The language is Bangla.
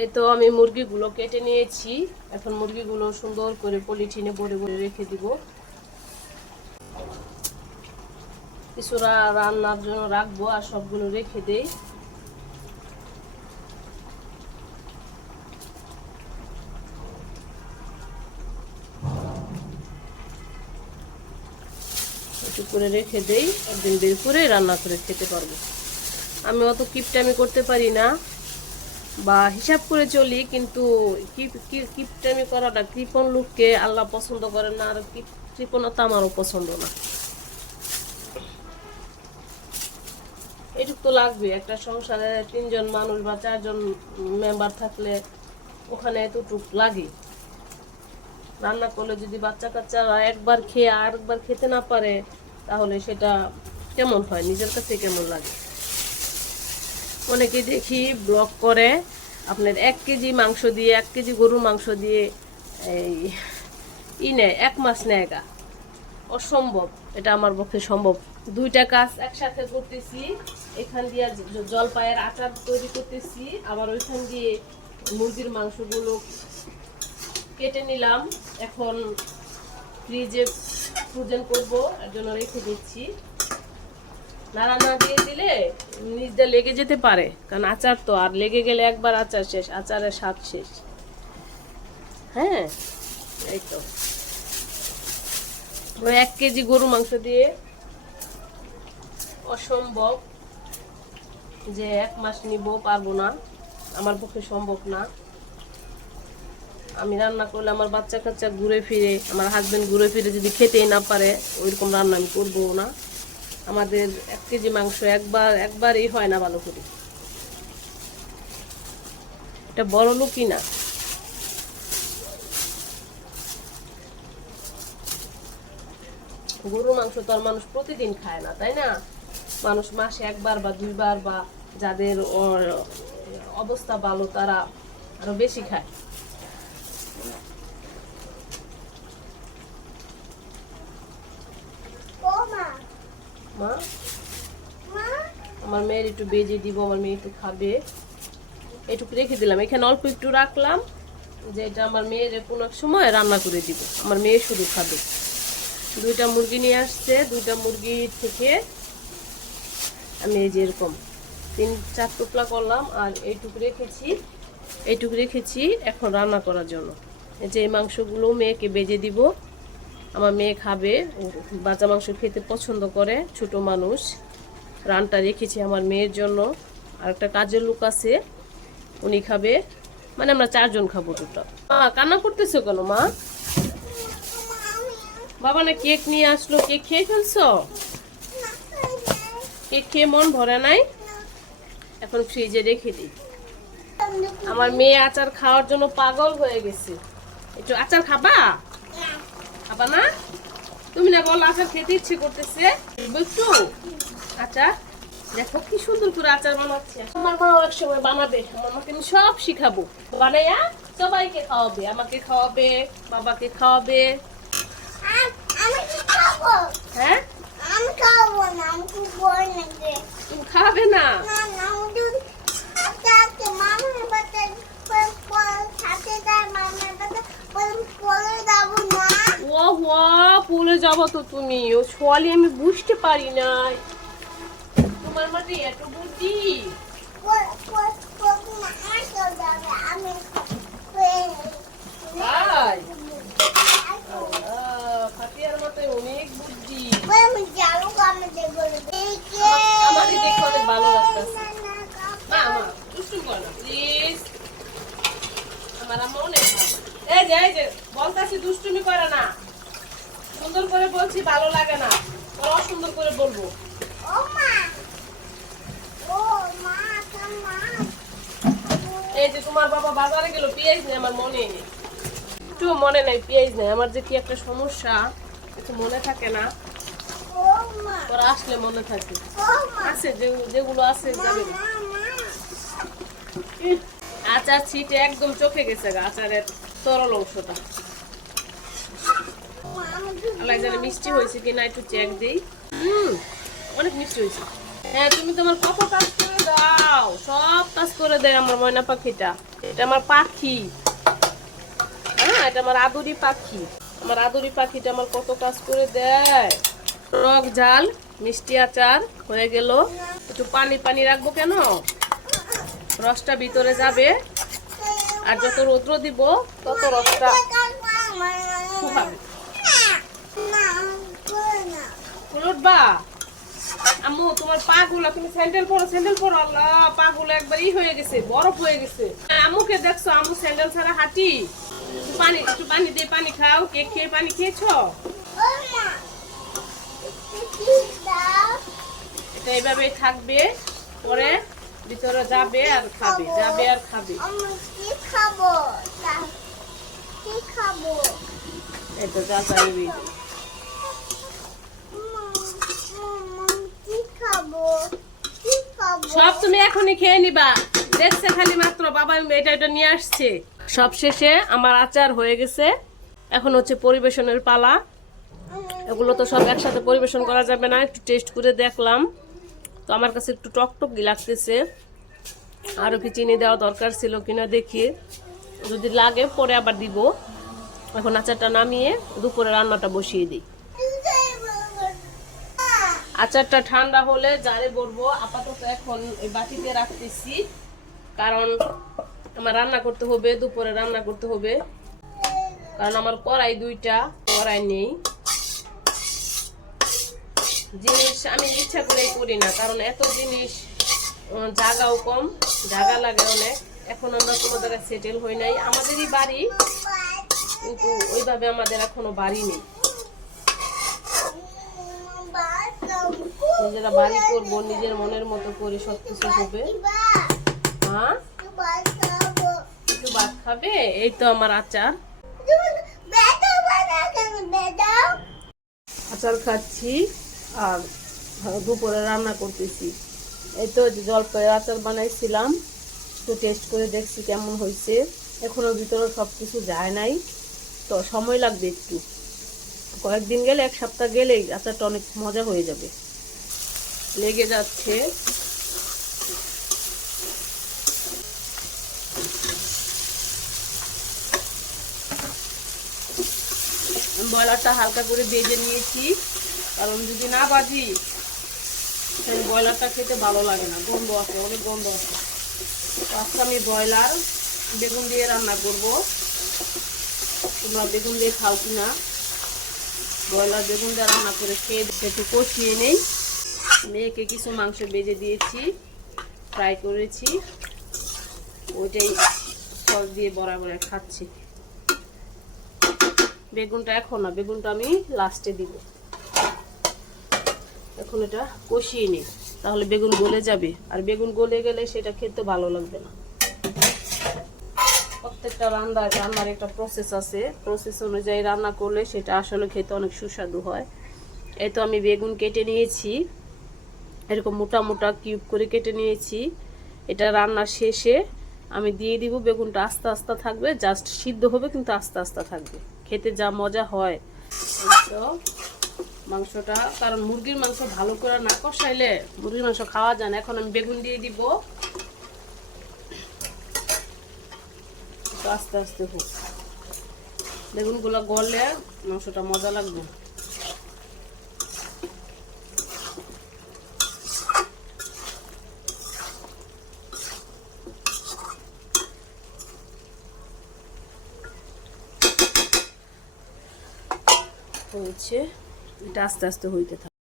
এই তো আমি মুরগিগুলো কেটে নিয়েছি। এখন মুরগিগুলো সুন্দর করে পলিথিনে ভরে ভরে রেখে দিব। কিছুটা রান্নার জন্য রাখবো আর সবগুলো রেখে দেই। একটু করে রেখে দেই, একদিন বের করে রান্না করে খেতে পারবো। আমি অত কিপটামি করতে পারি না বা হিসাব করে চলি, কিন্তু কিপটামি করাটা, কৃপণ লোককে আল্লাহ পছন্দ করেন না, আর কৃপণতা আমারও পছন্দ না। এটুক তো লাগবে, একটা সংসারে 3 জন মানুষ বা 4 জন মেম্বার থাকলে ওখানে এতটুক লাগে। রান্না করলে যদি বাচ্চা কাচ্চারা একবার খেয়ে আরেকবার খেতে না পারে, তাহলে সেটা কেমন হয়, নিজের কাছে কেমন লাগে। অনেকে দেখি ব্লগ করে আপনার 1 কেজি মাংস দিয়ে, 1 কেজি গরুর মাংস দিয়ে এই নেয়, 1 মাস নেয় গা। অসম্ভব, এটা আমার পক্ষে সম্ভব। 2টা কাজ একসাথে করতেছি। এখান দিয়ে জলপাইয়ের আচার তৈরি করতেছি, আবার ওইখান দিয়ে মুরগির মাংসগুলো কেটে নিলাম। এখন ফ্রিজে ফ্রোজেন করবো, এর জন্য রেখে দিচ্ছি। নাড়া না দিয়ে দিলে নিচটা লেগে যেতে পারে, কারণ আচার তো, আর লেগে গেলে একবার আচার শেষ, আচারের স্বাদ শেষ। হ্যাঁ, এই তো 1 কেজি গরু মাংস দিয়ে অসম্ভব যে 1 মাস নিব, পারবো না, আমার পক্ষে সম্ভব না। আমি রান্না করলে আমার বাচ্চা কাচ্চা ঘুরে ফিরে, আমার হাজবেন্ড ঘুরে ফিরে যদি খেতেই না পারে, ওইরকম রান্না আমি করবো না। আমাদের 1 কেজি মাংস একবারই হয় না ভালো করে। এটা বড় লোকই না। গরুর মাংস তো আর মানুষ প্রতিদিন খায় না, তাই না? মানুষ মাসে 1 বার বা 2 বার, বা যাদের অবস্থা ভালো তারা আরো বেশি খায়। মা, আমার মেয়ের একটু বেজে দিব, আমার মেয়ে একটু খাবে। এটুকু রেখে দিলাম, এখানে অল্প একটু রাখলাম, যে এটা আমার মেয়ের কোনো এক সময় রান্না করে দিব, আমার মেয়ে শুধু খাবে। 2টা মুরগি নিয়ে আসছে, 2টা মুরগি থেকে আমি এই যে এরকম 3-4 টুকরা করলাম, আর এইটুকু রেখেছি এখন রান্না করার জন্য। এই যে এই মাংসগুলো মেয়েকে বেজে দিব, আমার মেয়ে খাবে, বাচ্চা মাংস খেতে পছন্দ করে, ছোট মানুষ। রানটা রেখেছি আমার মেয়ের জন্য, আর একটা কাজের লোক আছে, উনি খাবে, মানে আমরা 4 জন খাবো টোটাল। কান্না করতেছো কেন মা? বাবা না কেক নিয়ে আসলো, কেক খেয়ে ফেলছো? কেক খেয়ে মন ভরে নাই, এখন ফ্রিজে রেখে দিই। আমার মেয়ে আচার খাওয়ার জন্য পাগল হয়ে গেছে। একটু আচার খাবা? খাবা না? তুমি না বল আচার খেতে ইচ্ছে করতেছে, একটু আচার। দেখো কি সুন্দর করে আচার বানাচ্ছে, আমার মা এক সময় বানাবে, আমার মাকে আমি সব শিখাবো, বানাইয়া সবাইকে খাওয়াবে, আমাকে খাওয়াবে, বাবাকে খাওয়াবে। হ্যাঁ, আমি খাবো না, আমি খুব ভয় লাগে। তুমি খাবে না? না না, আমি আচ্ছা মামার বাচ্চা সাথে যায়, মামার বাচ্চা পরে যাবো না। ও হো, পরে যাবো তো তুমি, ও সোয়ালি আমি বুঝতে পারি নাই, তোমার মাঝে এত বুদ্ধি। আমি ফাতিয়ার মাথায় অনেক বুদ্ধি, আমারই দেখো অনেক ভালো লাগতেছে। মা মা দুষ্টু কর না প্লিজ, আমার আম্মা অনেক ভালো। এই যে বলতাছি দুষ্টুমি করে না, সুন্দর করে বলছি, ভালো লাগে না, ওরা অসুন্দর করে বলবো। এই যে তোমার বাবা বাজারে গেল, পেঁয়াজ নেই, আমার মনে নেই, একটু মনে নাই পেঁয়াজ নেই। আমার যে কি একটা সমস্যা, কিছু মনে থাকে না, ওরা আসলে মনে থাকে। আছে যেগুলো আছে যাবে। আচার ছিটে একদম চোখে গেছে আচারের তরল অংশটা। আল্লাহ জানে মিষ্টি হয়েছে কিনা, একটু চেক দেই। অনেক মিষ্টি হয়েছে। হ্যাঁ, তুমি তোমার কত কাজ করে দাও, সব কাজ করে দেয় আমার ময়না পাখিটা। এটা আমার পাখি। হ্যাঁ, এটা আমার আদুরি পাখি। আমার আদুরি পাখিটা আমার কত কাজ করে দেয়। টক ঝাল মিষ্টি আচার হয়ে গেল। একটু পানি পানি রাখবো কেন, রসটা ভিতরে যাবে, আর যত রৌদ্র দিব তত রসটা শুকাবে। উঠবা আম্মু, তোমার পা গুলা, তুমি স্যান্ডেল পরো, স্যান্ডেল পরো। আল্লাহ, পা গুলো একবার হয়ে গেছে, বরফ হয়ে গেছে। আম্মুকে দেখছো, আম্মু স্যান্ডেল ছাড়া হাঁটি। একটু পানি দিয়ে পানি খাও। কেক খেয়ে পানি খেয়েছো? এটা এইভাবেই থাকবে, পরে ভিতরে যাবে আর খাবে, যাবে আর খাবে। এই তো যা চাইবি। সব তুমি এখনই খেয়ে নিবা। দেখছে খালি মাত্র বাবা এটা নিয়ে আসছে। সব শেষে আমার আচার হয়ে গেছে। এখন হচ্ছে পরিবেশনের পালা। এগুলো তো সব একসাথে পরিবেশন করা যাবে না, একটু টেস্ট করে দেখলাম। তো আমার কাছে একটু টকটকি লাগতেছে, আরও কি চিনি দেওয়া দরকার ছিল কিনা দেখি, যদি লাগে পরে আবার দিব। এখন আচারটা নামিয়ে দুপুরে রান্নাটা বসিয়ে দিই। আচারটা ঠান্ডা হলে জারে বলবো। আপাতত এখন এই বাটিতে রাখতেছি, কারণ আমার রান্না করতে হবে, দুপুরে রান্না করতে হবে। কারণ আমার কড়াই দুইটা, কড়াই নেই। জিনিস আমি ইচ্ছা করেই করি না, কারণ এত জিনিস, জায়গাও কম, জায়গা লাগে অনেক। এখন আমরা কোনো জায়গায় সেটেল হই নাই। আমাদেরই বাড়ি, কিন্তু ওইভাবে আমাদের এখনো বাড়ি নেই। নিজেরা বাড়ি করবো, নিজের মনের মতো করে সবকিছু হবে। হ্যাঁ, একটু ভাত খাবে। এই তো আমার আচার, আচার খাচ্ছি আর দুপুরে রান্না করতেছি। এই তো জলপাইয়ের আচার বানাইছিলাম, তো টেস্ট করে দেখছি কেমন হয়েছে। এখনো ভিতরে সব কিছু যায় নাই, তো সময় লাগবে একটু। কয়েকদিন গেলে, এক সপ্তাহ গেলেই আচারটা অনেক মজা হয়ে যাবে। লেগে যাচ্ছে। ব্রয়লারটা হালকা করে ভেজে নিয়েছি, কারণ যদি না ভাজি তাহলে ব্রয়লারটা খেতে ভালো লাগে না, গন্ধ আছে, অনেক গন্ধ আছে। তো আজকে আমি ব্রয়লার বেগুন দিয়ে রান্না করব। তোমরা বেগুন দিয়ে খাও কিনা? ব্রয়লার বেগুন দিয়ে রান্না করে খেয়ে একটু কষিয়ে নেই। মেয়েকে কিছু মাংস ভেজে দিয়েছি, ফ্রাই করেছি, ওইটাই সস দিয়ে বরাবর খাচ্ছি। বেগুনটা এখন না, বেগুনটা আমি লাস্টে দিব। এখন এটা কষিয়ে নিই, তাহলে বেগুন গলে যাবে, আর বেগুন গলে গেলে সেটা খেতে ভালো লাগবে না। প্রত্যেকটা রান্নার একটা প্রসেস আছে, প্রসেস অনুযায়ী রান্না করলে সেটা আসলে খেতে অনেক সুস্বাদু হয়। এই তো আমি বেগুন কেটে নিয়েছি, এরকম মোটা মোটা কিউব করে কেটে নিয়েছি। এটা রান্নার শেষে আমি দিয়ে দিব। বেগুনটা আস্তে আস্তে থাকবে, জাস্ট সিদ্ধ হবে, কিন্তু আস্তে আস্তে থাকবে, খেতে যা মজা হয়। তো মাংসটা, কারণ মুরগির মাংস ভালো করে না কষাইলে মুরগির মাংস খাওয়া যায় না। এখন আমি বেগুন দিয়ে দিব, আস্তে আস্তে হোক। বেগুনগুলো গলে মাংসটা মজা লাগবে। হয়েছে, এটা আস্তে আস্তে হইতে থাকে।